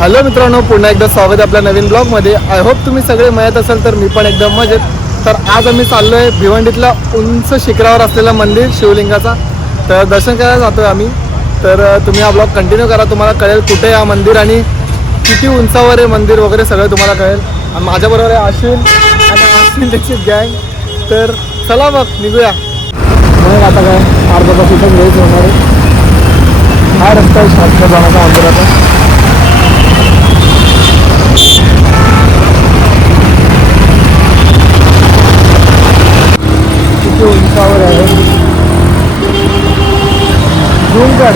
Hello मित्रांनो, पुन्हा एकदा स्वागत आहे आपल्या नवीन ब्लॉगमध्ये. आय होप तुम्ही सगळे मजेत असाल. तर मी पण एकदम मजेत. तर आज आम्ही चाललो आहे भिवंडीतल्या उंच शिखरावर असलेलं मंदिर शिवलिंगाचा. तर दर्शन करायला जातो आहे आम्ही. तर तुम्ही हा ब्लॉग कंटिन्यू करा, तुम्हाला कळेल कुठे हा मंदिर आणि किती उंचावर आहे मंदिर वगैरे सगळं तुम्हाला कळेल. आणि माझ्याबरोबर आहे अश्विन आणि अश्विन त्याची गँग. तर चला मग निघूया. मग आता काय अर्धा तास इथं घ्यायचं होणार आहे. हा रस्ता आहे शॉर्टकट जाण्याचा मंदिराचा. किती उंचावर आहे झूम कर.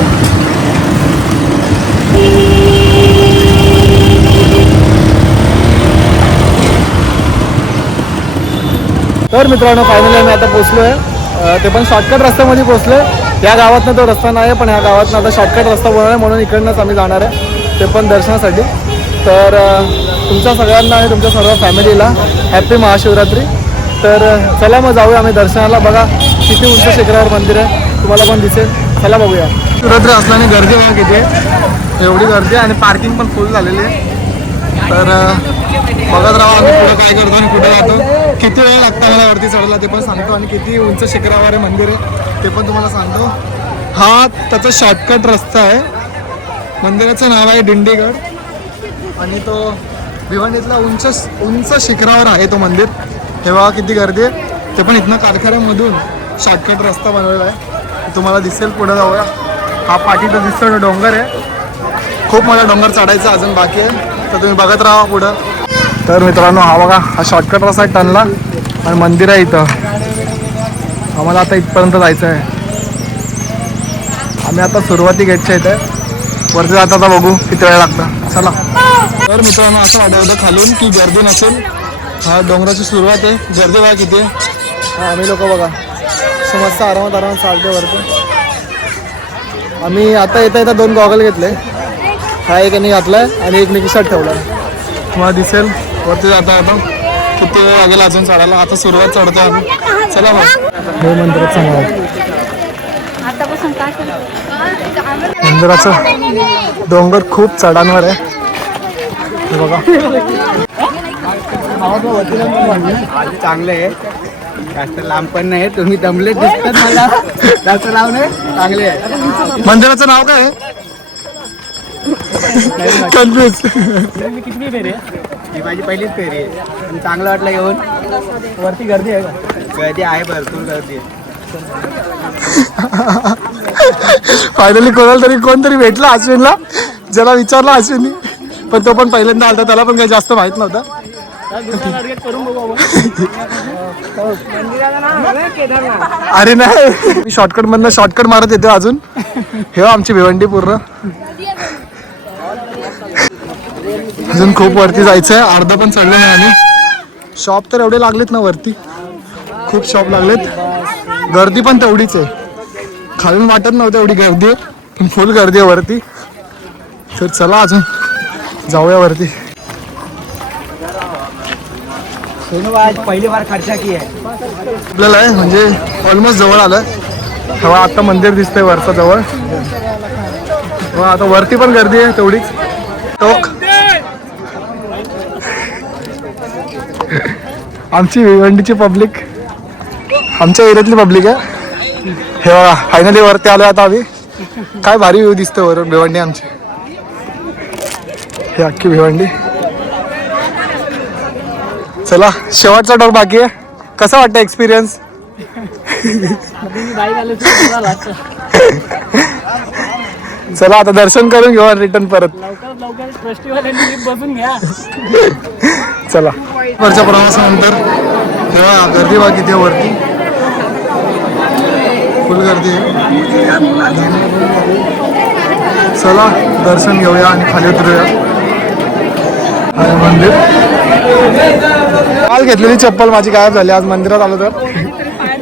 तर मित्रांनो, फायनली आम्ही आता पोचलो आहे. ते पण शॉर्टकट रस्त्यामध्ये पोचलो आहे. या गावातनं तो रस्ता नाही आहे, पण ह्या गावातनं आता शॉर्टकट रस्ता बनवला आहे म्हणून इकडनंच आम्ही जाणार आहे, ते पण दर्शनासाठी. तर तुमच्या सगळ्यांना आणि तुमच्या सर्व फॅमिलीला हॅपी महाशिवरात्री. तर चला मग जाऊया आम्ही दर्शनाला. बघा किती उंच शिखरावर मंदिर आहे, तुम्हाला पण दिसेल. चला बघूया. शिवरात्री असल्याने गर्दी बघा किती आहे, एवढी गर्दी आणि पार्किंग पण फुल झालेली आहे. तर बघत राहा आम्ही पुढे काय करतो आणि कुठे जातो, किती वेळ लागतो मला वरती चढायला ते पण सांगतो, आणि किती उंच शिखरावर आहे मंदिर आहे ते पण तुम्हाला सांगतो. हा त्याचा शॉर्टकट रस्ता आहे. मंदिराचं नाव आहे दिंडीगड आणि तो भिवंडीतल्या उंच शिखरावर आहे तो मंदिर. तेव्हा किती गर्दी आहे, ते पण इथनं कारखान्यामधून शॉर्टकट रस्ता बनवलेला आहे, तुम्हाला दिसेल. पुढे जाऊया. हा पाठीचा दिसतो डोंगर आहे, खूप मोठा डोंगर चढायचा अजून बाकी आहे. तर तुम्ही बघत राहा पुढं. तर मित्रांनो, हा बघा हा शॉर्टकट रस्ता आहे टनला आणि मंदिर आहे इथं. आम्हाला आता इथपर्यंत जायचं आहे. आम्ही आता सुरुवाती गेटच्या इथे वरती जाता, आता बघू किती वेळ लागतं. चला. तर मित्रांनो, असं वाटत होतं खालून की गर्दी नसेल. हा डोंगराची सुरुवात आहे, गर्दी बघा किती आहे. हा आम्ही लोक बघा समजतं आरामात चालते वरती. आम्ही आता येता 2 गॉगल घेतले. हा एक यांनी घातलाय आणि एक मी खिशात ठेवला. तुम्हाला दिसेल वरती जाता येतं. किती वेळ लागेल अजून चढायला. आता सुरुवात चढतो आम्ही. चला मग. हे मंदिराचं नाव मंदिराचं डोंगर खूप चढांवर आहे. हे बघा चांगलं आहे, जास्त लांब पण नाही. तुम्ही दमले दिसतात मला, जास्त लांब नाही, चांगले आहे. मंदिराचं नाव काय आहे? कन्फ्यूज. किती फेरी आहे? ही माझी पहिलीच फेरी आहे, पण चांगलं वाटलं येऊन. वरती गर्दी आहे का? गर्दी आहे, भरपूर गर्दी आहे. फायनली कोणतरी भेटला अश्विनला, ज्याला विचारला अश्विननी, पण तो पण पहिल्यांदा आलता, त्याला पण काही जास्त माहित नव्हतं. अरे नाही, मी शॉर्टकट मधनं शॉर्टकट मारत येतो अजून. हे आमची भिवंडी पूर्ण. अजून खूप वरती जायचं आहे, अर्ध पण चढलं नाही आम्ही. शॉप तर एवढे लागलेत ना वरती, खूप शॉप लागलेत. गर्दी पण तेवढीच आहे, खालून वाटत नव्हतं एवढी गर्दी आहे, पण फुल गर्दी आहे वरती. तर चला अजून जाऊया वरती. पहिली बार खर्चा की आहे आपल्याला आहे म्हणजे ऑलमोस्ट जवळ आलं. तेव्हा आता मंदिर दिसतंय वरचं जवळ. आता वरती पण गर्दी आहे तेवढीच. टोक आमची भिवंडीची पब्लिक, आमच्या एरियातली पब्लिक आहे. हे बघा फायनली वरती आलो आता आम्ही. काय भारी व्ह्यू दिसतोय वर भिवंडी आमची. हे अख्खी भिवंडी. चला शेवटचा टोक बाकी आहे. कसं वाटतं एक्सपिरियन्स? चला आता दर्शन करून घेऊ, रिटर्न परत. चला. वरच्या प्रवासानंतर तेव्हा गर्दी बघा किती वरती, फुल गर्दी आहे. चला दर्शन घेऊया आणि खाली उतरूया. आणि मंदिर काल घेतलेली चप्पल माझी गायब झाली. आज मंदिरात आलो तर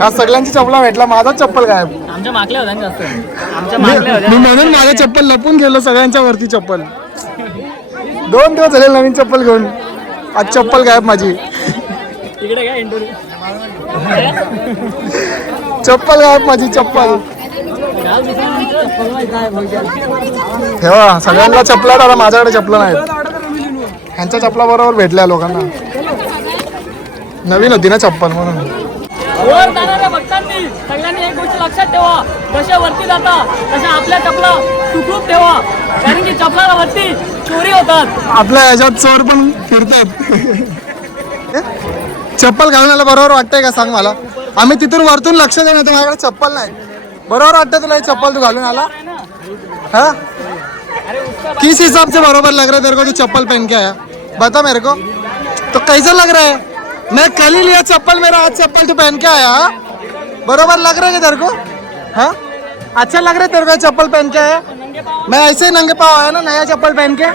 आज सगळ्यांची चप्पला भेटला, माझाच चप्पल गायब. आमच्या मागल्या होत्या जास्त, मी म्हणून माझ्या चप्पल लपून गेलो सगळ्यांच्या वरती. चप्पल 2 दिवस झाले नवीन चप्पल घेऊन, आज चप्पल गायब माझी. इकडे काय चप्पल गायब माझी. चप्पल ठेवा सगळ्यांना चपला दादा, माझ्याकडे चपला नाहीत. ह्यांच्या चपला बरोबर भेटल्या लोकांना. नवीन होती ना चप्पल म्हणून. वर जाणाऱ्या भक्तांनी सगळ्यांनी एक गोष्ट लक्षात ठेवा, जशा वरती जाता तशा आपल्या चपला सुखरूप ठेवा, कारण की चपला वरती चोरी होतात. आपल्या ह्याच्यात चोर पण फिरतात. चप्पल घालून आला बरोबर वाटतंय का सांग मला. आम्ही तिथून वरतून लक्ष देऊन येतो, माझ्याकडे चप्पल नाही. बरोबर वाटतं तुला ही चप्पल तू घालून आला? हाँ किस हिसाब से बरोबर लग रहा है तेरे को? तू चप्पल पहन के आया, बता मेरे को तो कैसा लग रहा है? मैं कल ही लिया चप्पल, मेरा आज चप्पल तू पहन के आया. हाँ? बरोबर लग रहा है क्या तेरे को? हाँ अच्छा लग रहा है तेरे को चप्पल पहन के आया? मैं ऐसे ही नंगे पाँव आया ना नया चप्पल पहन के.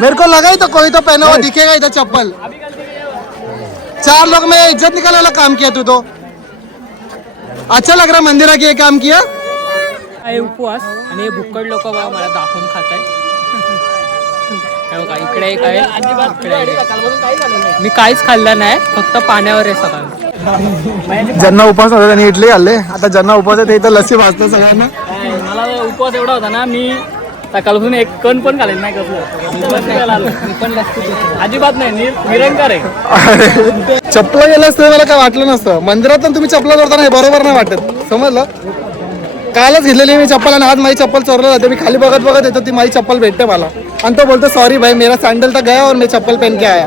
मेरे को लगा ही तो कोई तो पहना हुआ दिखेगा इधर चप्पल. 4 लोग में इज्जत निकालने वाला काम किया तू तो. अच्छा लग रहा मंदिरा की ये काम किया. हे उपवास आणि हे भुक्कड लोक बघा मला दाखवून खात आहेत. बघा इकडे एक आहे, इकडे एक. मी काहीच खाल्लं नाही, फक्त पाण्यावर आहे सगळं. ज्यांना उपवास होता त्यांनी इडली खाल्ले. आता ज्यांना उपवास आहे ते इथं लस्सी भाजतं सगळ्यांना. मला उपवास एवढा होता ना, मी सकाळपासून एक कण पण खाल्लेलं नाही. कसलं अजिबात नाही, निरंकार आहे. चपला गेलं असतं मला काय वाटलं नसतं. मंदिरात पण तुम्ही चपला चोरताना हे बरोबर नाही वाटत, समजलं. कालच घेतलेली मी चप्पल आणि आज माझी चप्पल चोरलं जाते. मी खाली बघत बघत येतो, ती माझी चप्पल भेटते मला आणि तो बोलतो सॉरी भाई मेरा सैंडल तर गया और मैं चप्पल पहन के आया.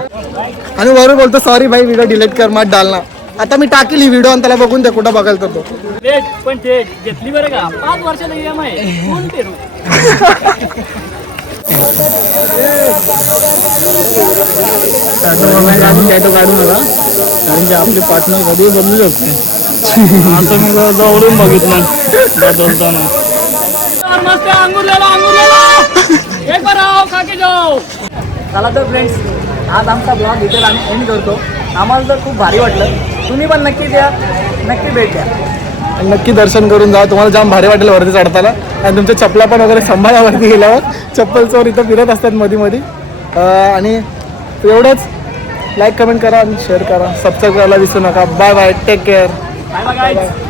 आणि वरून बोलतो सॉरी भाई व्हिडिओ डिलीट कर मत डालना. आता मी टाकील ही व्हिडिओ आणि त्याला बघून ते कुठं बघायला तर तो पण ते घेतली बरं का, 5 वर्षाचा EMI फुल पेरू. टॅटो काढू मला, कारण की आपले पार्टनर कधी बदलू शकते. आता मी जवळून बघितलं बदलताना. मस्त अंगुरलेला एक बार आओ खा के जाओ. चला तर फ्रेंड्स, आज आमचा ब्लॉग इथे आम्ही एंड करतो. आम्हाला जर खूप भारी वाटलं, तुम्ही पण नक्की द्या, नक्की भेट द्या, नक्की दर्शन करून जा. तुम्हाला जाम भारी वाटेल वरती चढताना. आणि तुमच्या चपला पण वगैरे सांभाळा वरती गेल्यावर. चप्पल चोर इथं फिरत असतात मध्ये मध्ये. आणि एवढंच. लाईक कमेंट करा आणि शेअर करा, सबस्क्राईब करायला विसरू नका. Bye bye, take care. Bye bye guys.